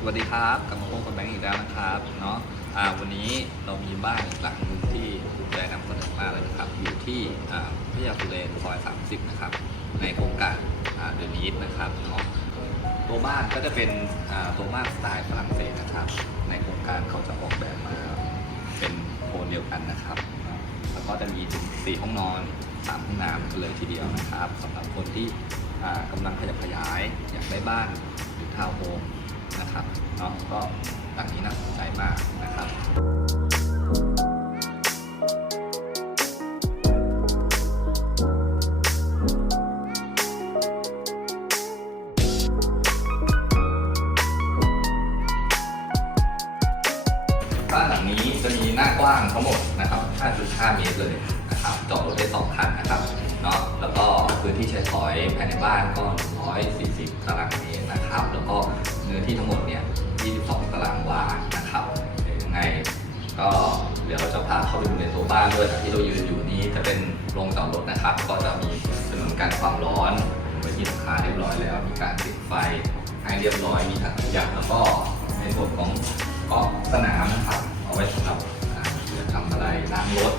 สวัสดีครับกลับมาพบกับแบงค์อีกแล้วนะครับเนาะอ่าวันนี้เรามีบ้านอีกหลังหนึ่งที่ภูมิใจนำเสนอมากเลยนะครับอยู่ที่อ่าพระยาสุเรนซอย 30 นะครับ ในโครงการเดนีดนะครับเนาะตัวบ้านก็จะเป็นอ่าตัวบ้านสไตล์ฝรั่งเศสนะครับ ในโครงการเขาจะออกแบบมาเป็นโทนเดียวกันนะครับ แล้วก็จะมีถึงสี่ห้องนอนสามห้องน้ำกันเลยทีเดียวนะครับสำหรับคนที่อ่ากำลังขยับขยายอยากได้บ้านหรือทาวน์โฮม นะครับเนาะก็หลังนี้น่าสนใจมากนะครับบ้านหลังนี้จะมีหน้ากว้างทั้งหมดนะครับ 5.5 เมตรเลยนะครับจอดรถได้2คันนะครับเนาะแล้วก็พื้นที่ใช้สอยภายในบ้านก็ 140 ตารางเมตรนะครับ แล้วก็ เนื้อที่ทั้งหมดเนี่ย 22 ตารางวา นะครับเดี๋ยวยังไง ก็เดี๋ยวจะพาเข้าไปดูในตัวบ้านด้วยจากที่เรายืนอยู่นี้จะเป็นโรงจอดรถนะครับ ก็จะมีถนนกันความร้อนไว้ที่หลังคาเรียบร้อยแล้ว มีการติดไฟให้เรียบร้อย มีถังขยะแล้วก็ในส่วนของกาะสนามนะครับเอาไว้สำหรับอ่าเพื่อทำอะไรล้างรถ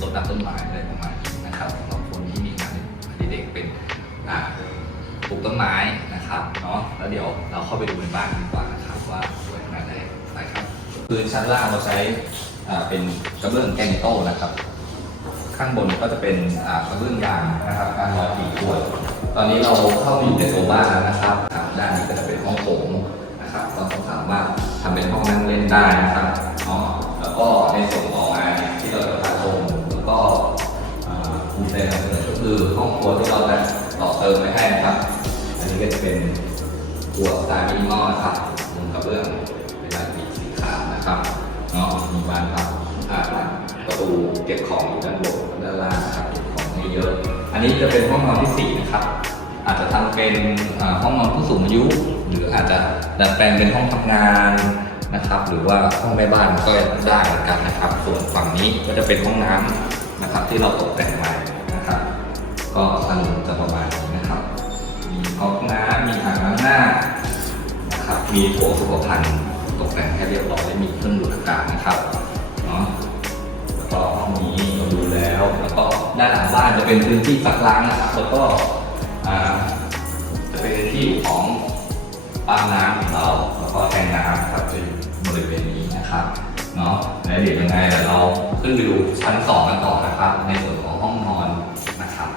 รถตัดต้นไม้อะไรประมาณนี้นะครับสำหรับคนที่มีงานอดิเรกเป็นปลูกต้นไม้นะครับ เนาะแล้วเดี๋ยวเราเข้าไปดูในบ้านดีกว่านะครับว่าสวยขนาดไหนไปครับพื้นชั้นล่างเราใช้เป็นกระเบื้องแกนิโต้นะครับ ข้างบนก็จะเป็นกระเบื้องยางนะครับการลอยปีขวดตอนนี้เราเข้ามาอยู่ในโซนบ้านแล้วนะครับด้านนี้ก็จะเป็นห้องโถงนะครับเราสามารถทำเป็นห้องนั่งเล่นได้นะครับเนาะแล้วก็ในส่วนของงานที่เราจะพาชมแล้วก็ภูมิใจนำเสนอก็คือห้องครัวที่เราจะต่อเติมไว้ให้นะครับ อันนี้ก็จะเป็น ครัวสไตล์มินิมอลนะครับมุงกระเบื้องเป็นลายปีสีขาวนะครับเนาะมีบานพับอ่าประตูเก็บของอยู่ด้านบนด้านล่างนะครับเก็บของให้เยอะ อันนี้จะเป็นห้องนอนที่สี่นะครับ อาจจะทำเป็นห้องนอนผู้สูงอายุ หรืออาจจะดัดแปลงเป็นห้องทำงานนะครับ หรือว่าห้องแม่บ้านก็ได้เหมือนกันนะครับ ส่วนฝั่งนี้ก็จะเป็นห้องน้ำนะครับ ที่เราตกแต่งใหม่นะครับ ก็สรุป มีโถสุขภัณฑ์ตกแต่งให้เรียบร้อยมีเครื่องดูดอากาศนะครับเนาะแล้วก็ห้องนี้เราดูแล้วแล้วก็ด้านหลังบ้านจะเป็นพื้นที่ซักล้างนะครับแล้วก็จะเป็นที่ของปั๊มน้ำของเราแล้วก็แทงน้ำครับจะอยู่บริเวณนี้นะครับเนาะแล้วเดี๋ยวยังไงเดี๋ยวเราขึ้นไปดูชั้นสองกันต่อนะครับ ในส่วนของห้องนอนนะครับ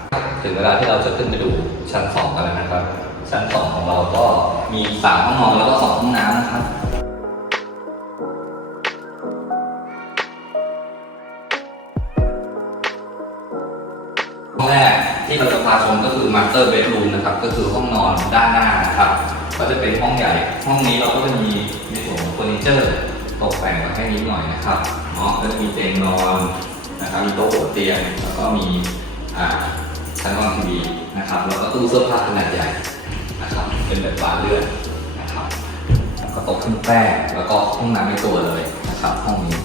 ถึงเวลาที่เราจะขึ้นไปดูชั้นสองกันแล้วนะครับ ชั้นสองของเราก็มีสามห้องนอนแล้วก็สองห้องน้ำนะครับห้องแรกที่เราจะพาชมก็คือ Master Bedroom นะครับ ก็คือห้องนอนด้านหน้านะครับ ก็จะเป็นห้องใหญ่ ห้องนี้เราก็จะมีในส่วนของเฟอร์นิเจอร์ตกแต่งมาให้นิดหน่อยนะครับเนาะก็จะมีเตียงนอนนะครับ มีโต๊ะหัวเตียง แล้วก็มีอ่าชั้นวางทีวีนะครับ แล้วก็ตู้เสื้อผ้าขนาดใหญ่ เป็นแบบบานเลื่อนนะครับแล้วก็ต๊ะเครื่องแป้งแล้วก็ห้องน้ำในตัวเลยนะครับห้องนี้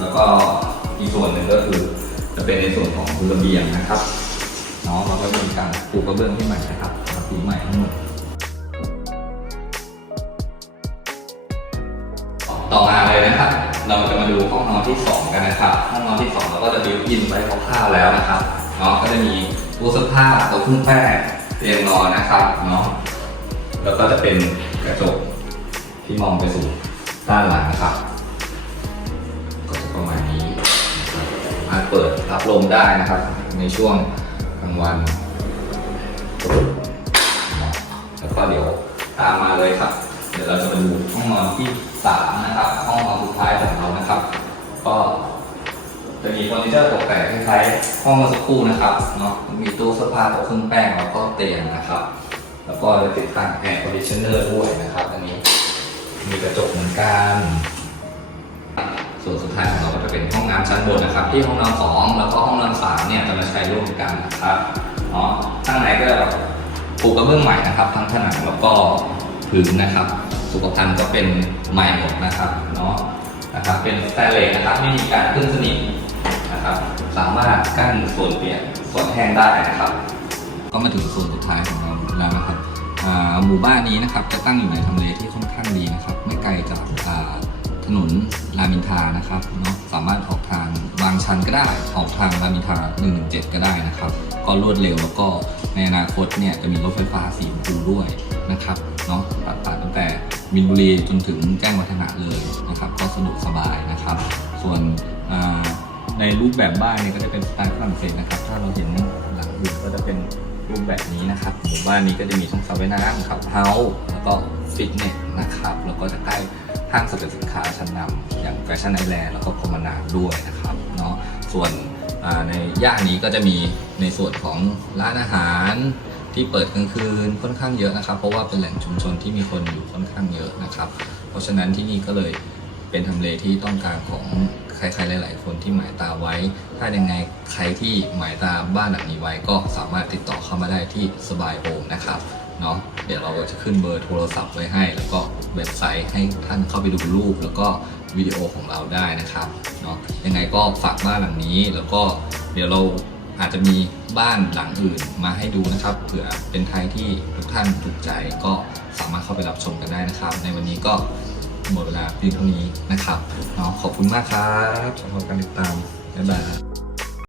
แล้วก็อีกส่วนหนึ่งก็คือจะเป็นในส่วนของระเบียงนะครับเนาะเราก็จะมีการปูกระเบื้องที่ใหม่นะครับสีใหม่ทั้งหมดต่อมาเลยนะครับ เราจะมาดูห้องนอนที่ 2 กันนะครับ ห้องนอนที่ 2 เราก็จะบิวอินไว้คร่าวๆแล้วนะครับเนาะก็จะมี ตู้เสื้อผ้าโต๊ะเครื่องแป้งเตียงนอนนะครับเนาะแล้วก็จะเป็นกระจกที่มองไปสู่ด้านหลังนะครับ ก็จะประมาณนี้สามารถเปิดรับลมได้นะครับ ในช่วงกลางวัน แล้วก็เดี๋ยวตามมาเลยครับ เดี๋ยวเราจะมาดูห้องนอนที่สามนะครับ ห้องนอนสุดท้ายของเรานะครับ ก็ จะมีเฟอร์นิเจอร์ตกแต่งคล้ายๆห้องเมื่อสักครู่นะครับเนาะมีตู้เสื้อผ้าโต๊ะเครื่องแป้งแล้วก็เตียงนะครับ แล้วก็จะติดตั้งแอร์คอนดิชเนอร์ด้วยนะครับ อันนี้มีกระจกเหมือนกัน ส่วนสุดท้ายของเราก็จะเป็นห้องน้ำชั้นบนนะครับ ที่ห้องนอนสองแล้วก็ห้องนอนสามเนี่ยจะมาใช้ร่วมกันนะครับเนาะข้างในก็จะปูกระเบื้องใหม่นะครับ ทั้งผนังแล้วก็พื้นนะครับ สุขภัณฑ์ก็เป็นใหม่หมดนะครับเนาะนะครับเป็นสแตนเลสนะครับไม่มีการขึ้นสนิม นะครับ สามารถกั้นส่วนเปียกส่วนแห้งได้นะครับ ก็มาถึงส่วนสุดท้ายของเราแล้วนะครับหมู่บ้านนี้นะครับจะตั้งอยู่ในทำเลที่ค่อนข้างดีนะครับ ไม่ไกลจากถนนรามินทานะครับเนาะสามารถออกทางบางชันก็ได้ออกทางรามินทา117 ก็ได้นะครับ ก็รวดเร็วแล้วก็ในอนาคตเนี่ยจะมีรถไฟฟ้าสีชมพูด้วยนะครับเนาะตัดตัดตั้งแต่มินบุรีจนถึงแจ้งวัฒนะเลยนะครับ ก็สะดวกสบายนะครับ ส่วนอ่า ในรูปแบบบ้านเนี่ยก็จะเป็นสไตล์ฝรั่งเศสนะครับ ถ้าเราเห็นหลังอื่นก็จะเป็นรูปแบบนี้นะครับหมู่บ้านนี้ก็จะมีทั้งสระว่ายน้ำขับเฮาส์แล้วก็ฟิตเนสนะครับ แล้วก็จะใกล้ห้างสรรพสินค้าชั้นนำอย่างแฟชั่นไอแลนด์แล้วก็พรมนาด้วยนะครับเนาะส่วนในย่านนี้ก็จะมีในส่วนของร้านอาหารที่เปิดกลางคืนค่อนข้างเยอะนะครับ เพราะว่าเป็นแหล่งชุมชนที่มีคนอยู่ค่อนข้างเยอะนะครับ เพราะฉะนั้นที่นี่ก็เลยเป็นทำเลที่ต้องการของ ใครๆหลาย ๆ คนที่หมายตาไว้ ถ้ายังไงใครที่หมายตาบ้านหลังนี้ไว้ก็สามารถติดต่อเข้ามาได้ที่สบายโฮมนะครับเนาะเดี๋ยวเราก็จะขึ้นเบอร์โทรศัพท์ไว้ให้ แล้วก็เว็บไซต์ให้ท่านเข้าไปดูรูป แล้วก็วิดีโอของเราได้นะครับเนาะยังไงก็ฝากบ้านหลังนี้แล้วก็เดี๋ยวเราอาจจะมีบ้านหลังอื่นมาให้ดูนะครับเผื่อเป็นไทยที่ทุกท่านถูกใจก็สามารถเข้าไปรับชมกันได้นะครับ ในวันนี้ก็ หมดเวลาเพียงเท่านี้นะครับเนาะขอบคุณมากครับสำหรับการติดตามบ๊ายบาย